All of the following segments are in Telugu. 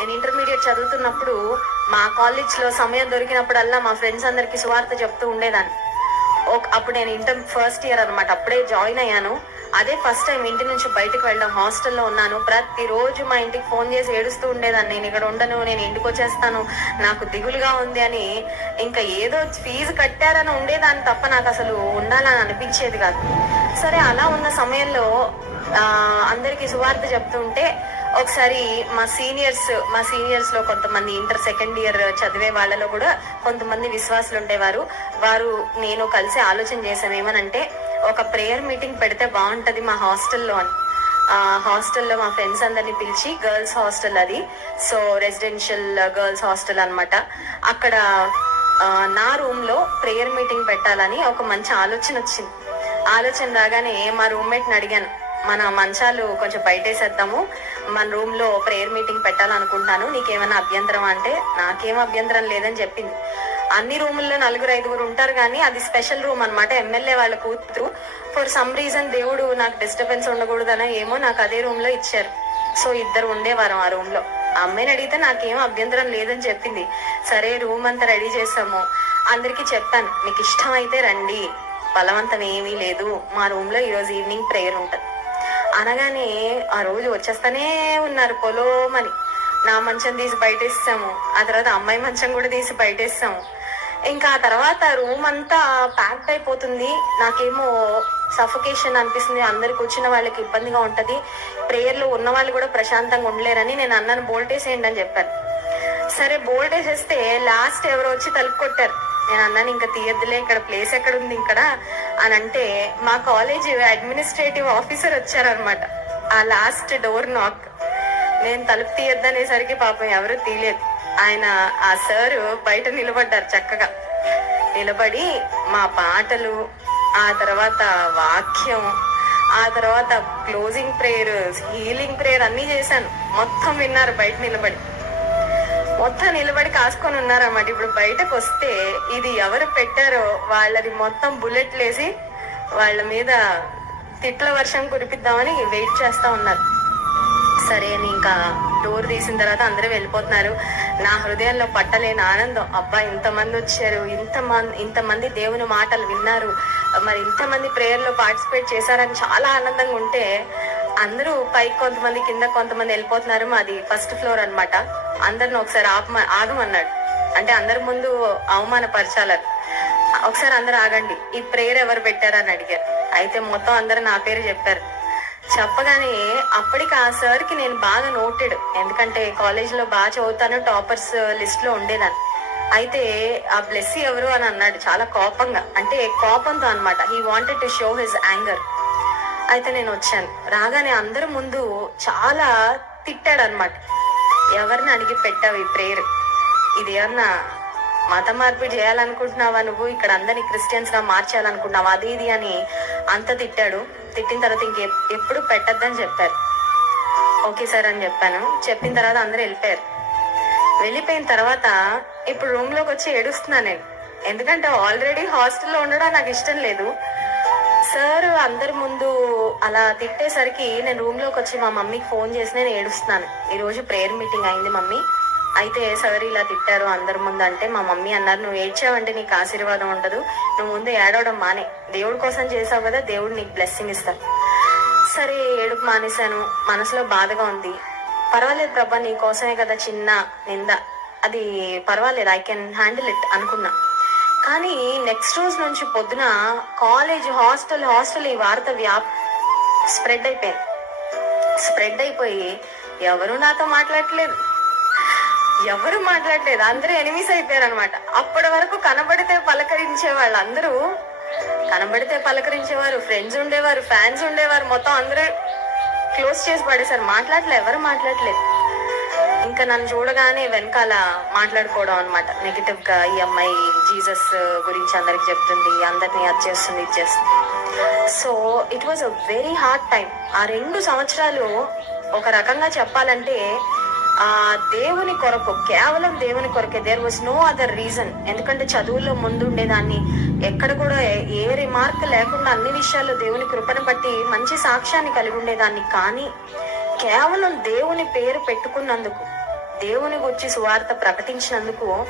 నేను ఇంటర్మీడియట్ చదువుతున్నప్పుడు మా కాలేజ్లో సమయం దొరికినప్పుడల్లా మా ఫ్రెండ్స్ అందరికి సువార్త చెప్తూ ఉండేదాన్ని. ఒక అప్పుడు నేను ఇంటర్ ఫస్ట్ ఇయర్ అనమాట అప్పుడే జాయిన్ అయ్యాను. అదే ఫస్ట్ టైం ఇంటి నుంచి బయటకు వెళ్ళడం హాస్టల్లో ఉన్నాను. ప్రతిరోజు మా ఇంటికి ఫోన్ చేసి ఏడుస్తూ ఉండేదాన్ని. నేను ఇక్కడ ఉండను నేను ఇంటికి వచ్చేస్తాను నాకు దిగులుగా ఉంది అని ఇంకా ఏదో ఫీజు కట్టారని ఉండేదాన్ని తప్ప నాకు అసలు ఉండాలని అనిపించేది కాదు. సరే అలా ఉన్న సమయంలో అందరికీ సువార్త చెప్తుంటే ఒకసారి మా సీనియర్స్ మా సీనియర్స్లో కొంతమంది ఇంటర్ సెకండ్ ఇయర్ చదివే వాళ్ళలో కూడా కొంతమంది విశ్వాసులు ఉండేవారు. వారు నేను కలిసి ఆలోచన చేశాను ఏమనంటే ఒక ప్రేయర్ మీటింగ్ పెడితే బాగుంటది మా హాస్టల్లో అని. హాస్టల్లో మా ఫ్రెండ్స్ అందరిని పిలిచి గర్ల్స్ హాస్టల్ అది. సో రెసిడెన్షియల్ గర్ల్స్ హాస్టల్ అనమాట అక్కడ నా రూమ్లో ప్రేయర్ మీటింగ్ పెట్టాలని ఒక మంచి ఆలోచన వచ్చింది. ఆలోచన రాగానే మా రూమ్మేట్ని అడిగాను. మన మంచాలు కొంచెం బయటేసేద్దాము. మన రూమ్లో ప్రేయర్ మీటింగ్ పెట్టాలనుకుంటాను నీకేమైనా అభ్యంతరం అంటే నాకేం అభ్యంతరం లేదని చెప్పింది. అన్ని రూముల్లో నలుగురు ఐదుగురు ఉంటారు కానీ అది స్పెషల్ రూమ్ అన్నమాట. ఎమ్మెల్యే వాళ్ళ కూతురు. ఫర్ సమ్ రీజన్ దేవుడు నాకు డిస్టర్బెన్స్ ఉండకూడదన ఏమో నాకు అదే రూమ్లో ఇచ్చారు. సో ఇద్దరు ఉండేవారు ఆ రూమ్లో. ఆ అమ్మాయిని అడిగితే నాకేం అభ్యంతరం లేదని చెప్పింది. సరే రూమ్ అంతా రెడీ చేసాము అందరికి చెప్పాను మీకు ఇష్టం అయితే రండి. బలవంతం ఏమీ లేదు. మా రూమ్లో ఈరోజు ఈవినింగ్ ప్రేయర్ ఉంటుంది. అనగానే ఆ రోజు వచ్చేస్తానే ఉన్నారు పొలోమని. నా మంచం తీసి బయటేస్తాము. ఆ తర్వాత అమ్మాయి మంచం కూడా తీసి బయటేస్తాము. ఇంకా ఆ తర్వాత రూమ్ అంతా ప్యాక్డ్ అయిపోతుంది. నాకేమో సఫకేషన్ అనిపిస్తుంది. అందరికి వచ్చిన వాళ్ళకి ఇబ్బందిగా ఉంటుంది. ప్రేయర్లు ఉన్న వాళ్ళు కూడా ప్రశాంతంగా ఉండలేరని నేను అన్నాను బోల్టేసేయండి అని చెప్పాను. సరే బోల్డ్ వేసేస్తే లాస్ట్ ఎవరో వచ్చి తలుపు కొట్టారు. నేను అన్నాను ఇంకా తీయద్దులే ఇక్కడ ప్లేస్ ఎక్కడ ఉంది ఇక్కడ? అని అంటే మా కాలేజ్ అడ్మినిస్ట్రేటివ్ ఆఫీసర్ వచ్చారనమాట ఆ లాస్ట్ డోర్ నాక్ నేను తలుపు తీయద్దనేసరికి పాపం ఎవరు తీయలేదు. ఆయన ఆ సార్ బయట నిలబడ్డారు చక్కగా. నిలబడి మా పాటలు ఆ తర్వాత వాక్యం ఆ తర్వాత క్లోజింగ్ ప్రేయర్ హీలింగ్ ప్రేయర్ అన్ని చేశాను. మొత్తం విన్నారు బయట నిలబడి. మొత్తం నిలబడి కాసుకొని ఉన్నారన్నమాట. ఇప్పుడు బయటకు వస్తే ఇది ఎవరు పెట్టారో వాళ్ళది మొత్తం బుల్లెట్ వేసి వాళ్ళ మీద తిట్ల వర్షం కురిపిద్దామని వెయిట్ చేస్తా ఉన్నారు. సరే అని ఇంకా డోర్ తీసిన తర్వాత అందరూ వెళ్ళిపోతున్నారు. నా హృదయంలో పట్టలేని ఆనందం. అబ్బా ఇంతమంది వచ్చారు. ఇంతమంది ఇంతమంది దేవుని మాటలు విన్నారు. మరి ఇంతమంది ప్రేయర్లో పార్టిసిపేట్ చేశారని చాలా ఆనందంగా ఉంటే అందరూ పైకి కొంతమంది కింద కొంతమంది వెళ్ళిపోతున్నారు. మాది ఫస్ట్ ఫ్లోర్ అనమాట అందరిని ఒకసారి ఆపమ ఆగమన్నాడు. అంటే అందరి ముందు అవమానపరచాలని. ఒకసారి అందరు ఆగండి. ఈ ప్రేయర్ ఎవరు పెట్టారని అడిగారు. అయితే మొత్తం అందరు నా పేరు చెప్పారు. చెప్పగానే అప్పటికి ఆ సార్కి నేను బాగా నోటెడ్ ఎందుకంటే కాలేజీలో బాగా చదువుతాను టాపర్స్ లిస్ట్లో ఉండేదాన్ని అయితే ఆ బ్లెస్ ఎవరు అని అన్నాడు. చాలా కోపంగా. అంటే కోపంతో అనమాట he wanted to show his anger అయితే నేను వచ్చాను. రాగానే అందరి ముందు చాలా తిట్టాడు అనమాట ఎవరిని అడిగి పెట్టావు ఈ ప్రేయర్ ఇది ఏమన్నా మత మార్పిడి చేయాలనుకుంటున్నావా నువ్వు? ఇక్కడ అందరినీ క్రిస్టియన్స్గా మార్చాలనుకుంటున్నావా అది ఇది అని అంత తిట్టాడు. తిట్టిన తర్వాత ఇంకే ఎప్పుడు పెట్టద్దని చెప్పారు. ఓకే సార్ అని చెప్పాను. చెప్పిన తర్వాత అందరూ వెళ్ళిపోయారు. వెళ్ళిపోయిన తర్వాత ఇప్పుడు రూమ్లోకి వచ్చి ఏడుస్తున్నాను నేను. ఎందుకంటే ఆల్రెడీ హాస్టల్లో ఉండడం నాకు ఇష్టం లేదు. సార్ అందరి ముందు అలా తిట్టేసరికి నేను రూమ్లోకి వచ్చి మా మమ్మీకి ఫోన్ చేసి నేను ఏడుస్తున్నాను. ఈరోజు ప్రేయర్ మీటింగ్ అయింది మమ్మీ. అయితే సార్ ఇలా తిట్టారు అందరి ముందు అంటే మా మమ్మీ అన్నారు నువ్వు ఏడ్చావంటే నీకు ఆశీర్వాదం ఉండదు. నువ్వు ముందు ఏడవడం మానే. దేవుడి కోసం చేసావు కదా దేవుడు నీకు బ్లెస్సింగ్ ఇస్తాడు. సరే ఏడుపు మానేశాను. మనసులో బాధగా ఉంది. పర్వాలేదు ప్రభా నీ కోసమే కదా చిన్న నింద. అది పర్వాలేదు ఐ కెన్ హ్యాండిల్ ఇట్ అనుకున్నా. కానీ నెక్స్ట్ రోజు నుంచి పొద్దున కాలేజ్ హాస్టల్ హాస్టల్ ఈ వార్త వ్యాప్ స్ప్రెడ్ అయిపోయింది. స్ప్రెడ్ అయిపోయి ఎవరు నాతో మాట్లాడలేదు ఎవరు మాట్లాడలేదు అందరూ ఎనిమిస్ అయిపోయారు అనమాట అప్పటి వరకు కనబడితే పలకరించే వాళ్ళందరూ కనబడితే పలకరించేవారు ఫ్రెండ్స్ ఉండేవారు ఫ్యాన్స్ ఉండేవారు మొత్తం అందరూ క్లోజ్ చేసి పడేశారు. మాట్లాడలే ఎవరు మాట్లాడలేదు ఇంకా నన్ను చూడగానే వెనకాల మాట్లాడుకోవడం అనమాట నెగిటివ్గా ఈ అమ్మాయి జీసస్ గురించి అందరికి చెప్తుంది అందరినీ అది చేస్తుంది ఇది చేస్తుంది. So it was a very hard time ఆ రెండు సంవత్సరాలు ఒక రకంగా చెప్పాలంటే ఆ దేవుని కొరకు కేవలం దేవుని కొరకే there was no other reason ఎందుకంటే చదువుల్లో ముందు ఉండేదాన్ని ఎక్కడ కూడా ఏ- ఏ రిమార్క్ లేకుండా అన్ని విషయాల్లో దేవుని కృపను బట్టి మంచి సాక్ష్యాన్ని కలిగి ఉండేదాన్ని. కానీ కేవలం దేవుని పేరు పెట్టుకున్నందుకు దేవుని గురించి సువార్త ప్రకటించినందుకు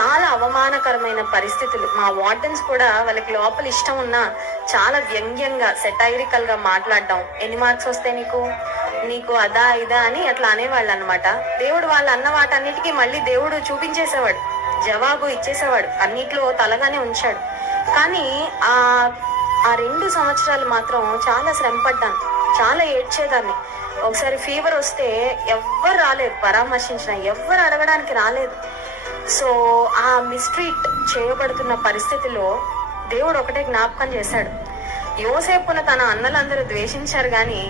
చాలా అవమానకరమైన పరిస్థితులు. మా వార్డెన్స్ కూడా వాళ్ళకి లోపల ఇష్టం ఉన్నా చాలా వ్యంగ్యంగా సెటైరికల్గా మాట్లాడడం. ఎన్ని మార్క్స్ వస్తే నీకు? నీకు అదా ఇదా అని అట్లా అనేవాళ్ళు అనమాట దేవుడు వాళ్ళు అన్న వాటన్నిటికీ మళ్ళీ దేవుడు చూపించేసేవాడు. జవాబు ఇచ్చేసేవాడు. అన్నిట్లో తలగానే ఉంచాడు. కానీ ఆ ఆ రెండు సంవత్సరాలు మాత్రం చాలా శ్రమపడ్డాను. చాలా ఏడ్చేదాన్ని. ఒకసారి ఫీవర్ వస్తే ఎవ్వరు రాలేదు పరామర్శించిన ఎవ్వరు అడగడానికి రాలేదు. సో ఆ మిస్ట్రీట్ చేయబడుతున్న పరిస్థితిలో దేవుడు ఒకటే జ్ఞాపకం చేశాడు. యోసేపును తన అన్నలందరూ ద్వేషించారు కానీ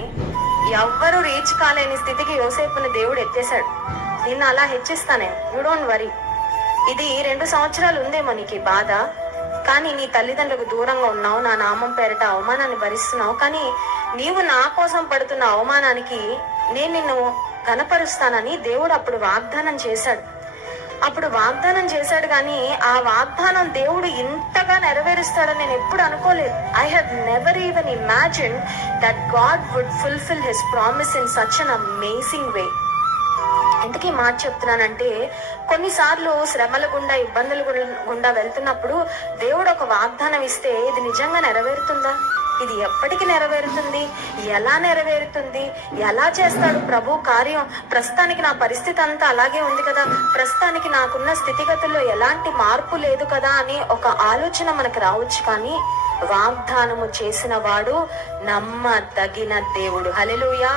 ఎవ్వరూ రీచ్ కాలేని స్థితికి యోసేపుని దేవుడు ఎత్తేశాడు. నిన్ను అలా హెచ్చిస్తానే యూ డోంట్ వరీ ఇది రెండు సంవత్సరాలు ఉందేమో నీకు బాధ? కానీ నీ తల్లిదండ్రులకు దూరంగా ఉన్నావు నా నామం పేరిట అవమానాన్ని భరిస్తున్నావు. కానీ నీవు నా కోసం పడుతున్న అవమానానికి నేను నిన్ను కనపరుస్తానని దేవుడు అప్పుడు వాగ్దానం చేశాడు. అప్పుడు వాగ్దానం చేశాడు కానీ ఆ వాగ్దానం దేవుడు ఇంతగా నెరవేరుస్తాడని నేను ఎప్పుడు అనుకోలేదు. I have never even imagine that God would fulfil his promise in such an amazing way ఎందుకు మాట చెప్తున్నానంటే కొన్నిసార్లు శ్రమల గుండా ఇబ్బందులు గుండా వెళ్తున్నప్పుడు దేవుడు ఒక వాగ్దానం ఇస్తే ఇది నిజంగా నెరవేరుతుందా? ఇది ఎప్పటికి నెరవేరుతుంది? ఎలా నెరవేరుతుంది? ఎలా చేస్తాడు ప్రభు కార్యం? ప్రస్తుతానికి నా పరిస్థితి అంతా అలాగే ఉంది కదా. ప్రస్తుతానికి నాకున్న స్థితిగతుల్లో ఎలాంటి మార్పు లేదు కదా అని ఒక ఆలోచన మనకు రావచ్చు కానీ వాగ్దానము చేసిన వాడు నమ్మదగిన దేవుడు. హలెలుయా